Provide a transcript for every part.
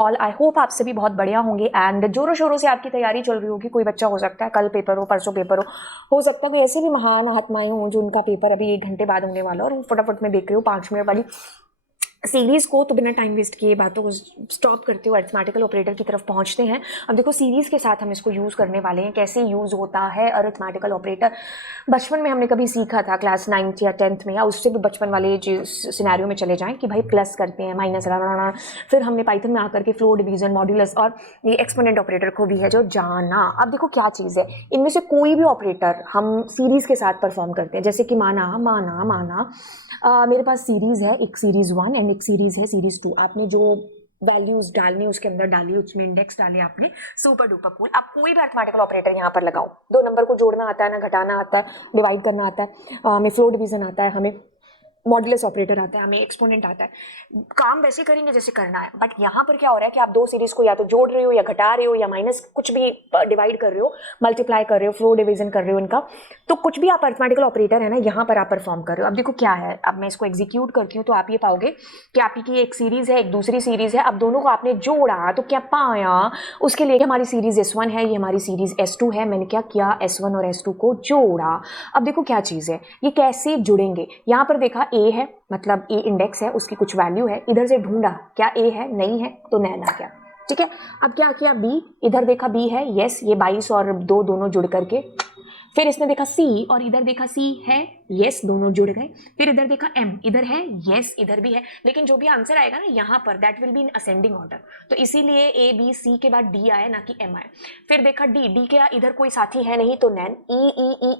All I hope आप सभी बहुत बढ़िया होंगे एंड जोरों शोरों से आपकी तैयारी चल रही होगी। कोई बच्चा हो सकता है कल पेपर हो, परसों पेपर हो सकता है कोई ऐसे भी महान आत्माएं हों जो उनका पेपर अभी 1 घंटे बाद होने वाला और फटाफट में देख रही हूँ 5 मिनट वाली सीरीज को। तो बिना टाइम वेस्ट किए बातों को स्टॉप करते हुए अरिथमेटिकल ऑपरेटर की तरफ पहुंचते हैं। अब देखो सीरीज के साथ हम इसको यूज़ करने वाले हैं। कैसे यूज़ होता है अरिथमेटिकल ऑपरेटर, बचपन में हमने कभी सीखा था क्लास 9th या 10th में, या उससे भी बचपन वाले सिनेरियो में चले जाएं कि भाई प्लस करते हैं, माइनस, फिर हमने पाइथन में आकर के फ्लोर, डिवीजन, मॉड्यूलस और ये एक्सपोनेंट ऑपरेटर को भी है जो जाना। अब देखो क्या चीज़ है, इनमें से कोई भी ऑपरेटर हम सीरीज के साथ परफॉर्म करते हैं। जैसे कि माना माना माना मेरे पास सीरीज है, एक सीरीज 1 एंड एक सीरीज है सीरीज 2। आपने जो वैल्यूज डालने उसके अंदर डाली, उसमें इंडेक्स डाले आपने, सुपर डुपर कूल। अब कोई भी अरिथमेटिकल ऑपरेटर यहाँ पर लगाओ, 2 नंबर को जोड़ना आता है ना, घटाना आता है, डिवाइड करना आता है, हमें फ्लोर डिवीजन आता है, हमें मॉड्यूलस ऑपरेटर आता है, हमें एक्सपोनेंट आता है। काम वैसे करेंगे जैसे करना है, बट यहाँ पर क्या हो रहा है कि आप 2 सीरीज को या तो जोड़ रहे हो या घटा रहे हो या माइनस कुछ भी डिवाइड कर रहे हो, मल्टीप्लाई कर रहे हो, फ्लोर डिवीजन कर रहे हो इनका, तो कुछ भी आप अरिथमेटिकल ऑपरेटर है ना यहाँ पर आप परफॉर्म कर रहे हो। अब देखो क्या है, अब मैं इसको एग्जीक्यूट करती हूँ तो आप ये पाओगे कि आपकी एक सीरीज है, एक दूसरी सीरीज है। अब दोनों को आपने जोड़ा तो क्या पाया, उसके लिए हमारी सीरीज S1 है, ये हमारी सीरीज S2 है। मैंने क्या किया, S1 और S2 को जोड़ा। अब देखो क्या चीज़ है, ये कैसे जुड़ेंगे। यहाँ पर देखा A है, मतलब A इंडेक्स है, उसकी कुछ वैल्यू है, इधर से ढूंढा क्या A है, नहीं है तो नैन आ गया। ठीक है, अब क्या किया B, इधर देखा B है, यस, ये 22 और 2 दोनों जुड़ करके, फिर इसने देखा C और इधर देखा C है, यस, दोनों जुड़ गए। फिर इधर देखा M, इधर है, यस, इधर भी है। लेकिन जो भी आंसर आएगा ना यहाँ पर, that will be in ascending order, तो इसीलिए A B C के बाद D आया ना कि M आया। फिर देखा D के इधर कोई साथी है नहीं तो नैन,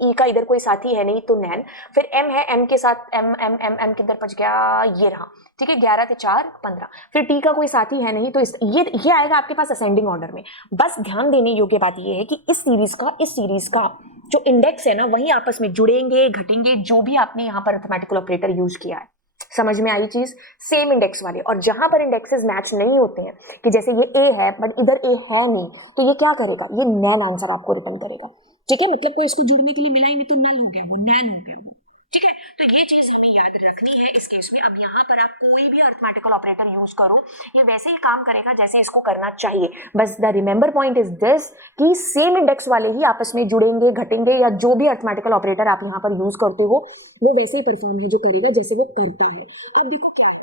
E का इधर कोई साथी है नहीं तो नैन। फिर M है, M के साथ M किधर बच गया, ये रहा। ठीक है, 11 से 4 15। फिर T का कोई साथी है नहीं तो ये आएगा आपके पास असेंडिंग ऑर्डर में। बस ध्यान देने योग्य बात ये है कि इस सीरीज का जो इंडेक्स है ना वही आपस में जुड़ेंगे, घटेंगे, जो भी आपने यहाँ पर अरिथमेटिकल ऑपरेटर यूज किया है। समझ में आई चीज, सेम इंडेक्स वाले। और जहां पर इंडेक्सेस मैच नहीं होते हैं, कि जैसे ये A है बट इधर A है नहीं, तो ये क्या करेगा, ये नैन आंसर आपको रिटर्न करेगा। ठीक है, मतलब कोई इसको जुड़ने के लिए मिला ही नहीं तो नल हो गया, वो नैन हो गया वो। ठीक है, तो ये चीज हमें याद रखनी है इस केस में। अब यहाँ पर आप कोई भी अरिथमेटिकल ऑपरेटर यूज करो, ये वैसे ही काम करेगा जैसे इसको करना चाहिए। बस the remember point is this कि सेम इंडेक्स वाले ही आपस में जुड़ेंगे, घटेंगे, या जो भी अरिथमेटिकल ऑपरेटर आप यहाँ पर यूज करते हो वो वैसे ही परफॉर्म है जो करेगा जैसे वो करता है। अब देखो क्या है,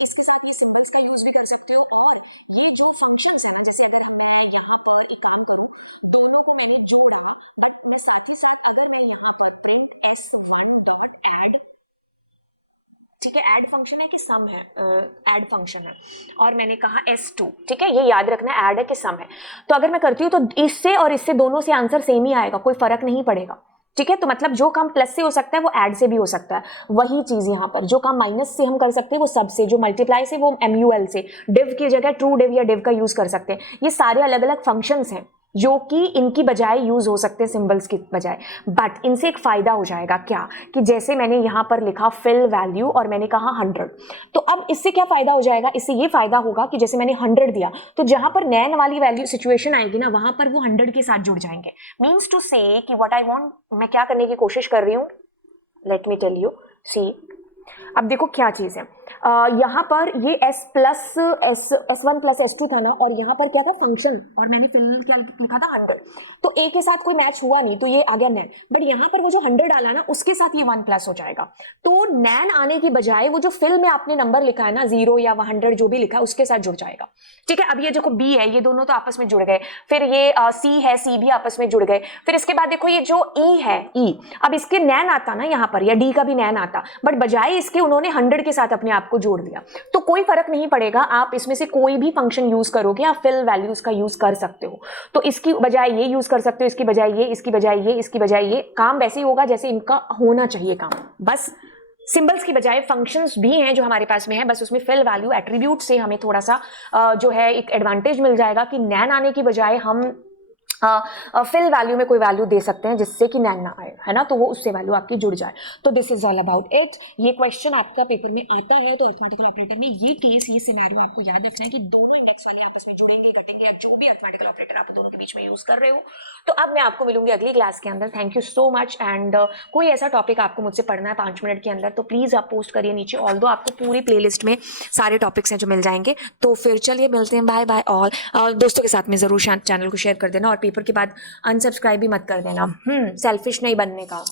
इसके साथ ये सिंबल्स का यूज भी कर सकते हो, और ये जो फंक्शंस है, जैसे अगर मैं यहाँ पर एक काम करूँ, दोनों को मैंने जोड़ा, बट मैं साथ ही साथ अगर मैं यहाँ पर प्रिंट S1 डॉट ऐड, ठीक है, ऐड फंक्शन है कि सम है, ऐड फंक्शन है, और मैंने कहा S2, ठीक है, ये याद रखना ऐड है कि सम है। तो अगर मैं करती हूँ तो इससे और इससे दोनों से आंसर सेम ही आएगा, कोई फर्क नहीं पड़ेगा। ठीक है, तो मतलब जो काम प्लस से हो सकता है वो ऐड से भी हो सकता है। वही चीज यहाँ पर, जो काम माइनस से हम कर सकते हैं वो सब से, जो मल्टीप्लाई से वो MUL से, डिव की जगह ट्रू डिव या डिव का यूज कर सकते हैं। ये सारे अलग अलग फंक्शंस हैं जो कि इनकी बजाय यूज हो सकते हैं सिंबल्स की बजाय। बट इनसे एक फायदा हो जाएगा क्या, कि जैसे मैंने यहां पर लिखा फिल वैल्यू और मैंने कहा 100, तो अब इससे क्या फायदा हो जाएगा, इससे ये फायदा होगा कि जैसे मैंने 100 दिया तो जहां पर नैन वाली वैल्यू सिचुएशन आएगी ना, वहां पर वो 100 के साथ जुड़ जाएंगे। मीन्स टू से कि व्हाट आई वांट, मैं क्या करने की कोशिश कर रही हूं, लेट मी टेल यू, सी। अब देखो क्या चीज है, यहाँ पर ये S1 प्लस S2 था ना, और यहाँ पर क्या था फंक्शन, और मैंने फिल क्या लिखा था 100, तो A के साथ कोई मैच हुआ नहीं तो ये आ गया नैन। बट यहाँ पर वो जो 100 डाला ना उसके साथ ये 1 प्लस हो जाएगा, तो नैन आने की बजाय वो जो फिल में आपने नंबर लिखा है ना 0 या 100 जो भी लिखा है उसके साथ जुड़ जाएगा। ठीक है, अब ये जो B है, ये दोनों तो आपस में जुड़ गए, फिर ये C है, C भी आपस में जुड़ गए। फिर इसके बाद देखो ये जो E है, E, अब इसके नैन आता ना यहाँ पर, या D का भी नैन आता, बट बजाय इसके उन्होंने 100 के साथ अपने आप को जोड़ दिया। तो कोई फर्क नहीं पड़ेगा, आप इसमें से कोई भी फंक्शन यूज करोगे, आप फिल वैल्यूज का यूज कर सकते हो। तो इसकी बजाय ये यूज कर सकते हो, इसकी बजाय ये, इसकी बजाय ये, इसकी बजाय ये। काम वैसे ही होगा जैसे इनका होना चाहिए काम, बस सिंबल्स की बजाय फंक्शंस भी हैं जो हमारे पास में है, बस उसमें फिल वैल्यू एट्रीब्यूट से हमें थोड़ा सा जो है एक एडवांटेज मिल जाएगा कि नैन आने की बजाय हम फिल वैल्यू में कोई वैल्यू दे सकते हैं जिससे कि नैन ना आए, है ना, तो वो उससे वैल्यू आपकी जुड़ जाए। तो this is all about it. ये क्वेश्चन आपका पेपर में आता है तो अरिथमेटिकल ऑपरेटर में ये केस, ये सिनेरियो आपको याद रखना है कि दोनों इंडेक्स वाले आपस में जुड़ेंगे घटेंगे, या जो भी अरिथमेटिकल ऑपरेटर आप दोनों के बीच में यूज कर रहे हो। तो अब मैं आपको मिलूंगी अगली क्लास के अंदर। Thank you so much. And कोई ऐसा टॉपिक आपको मुझसे पढ़ना है 5 मिनट के अंदर तो प्लीज आप पोस्ट करिए नीचे, ऑल्दो आपको पूरी प्लेलिस्ट में सारे टॉपिक्स हैं जो मिल जाएंगे। तो फिर चलिए मिलते हैं, बाय बाय ऑल। दोस्तों के साथ में जरूर चैनल को शेयर कर देना, और पेपर के बाद अनसब्सक्राइब भी मत कर देना, सेल्फिश नहीं बनने का।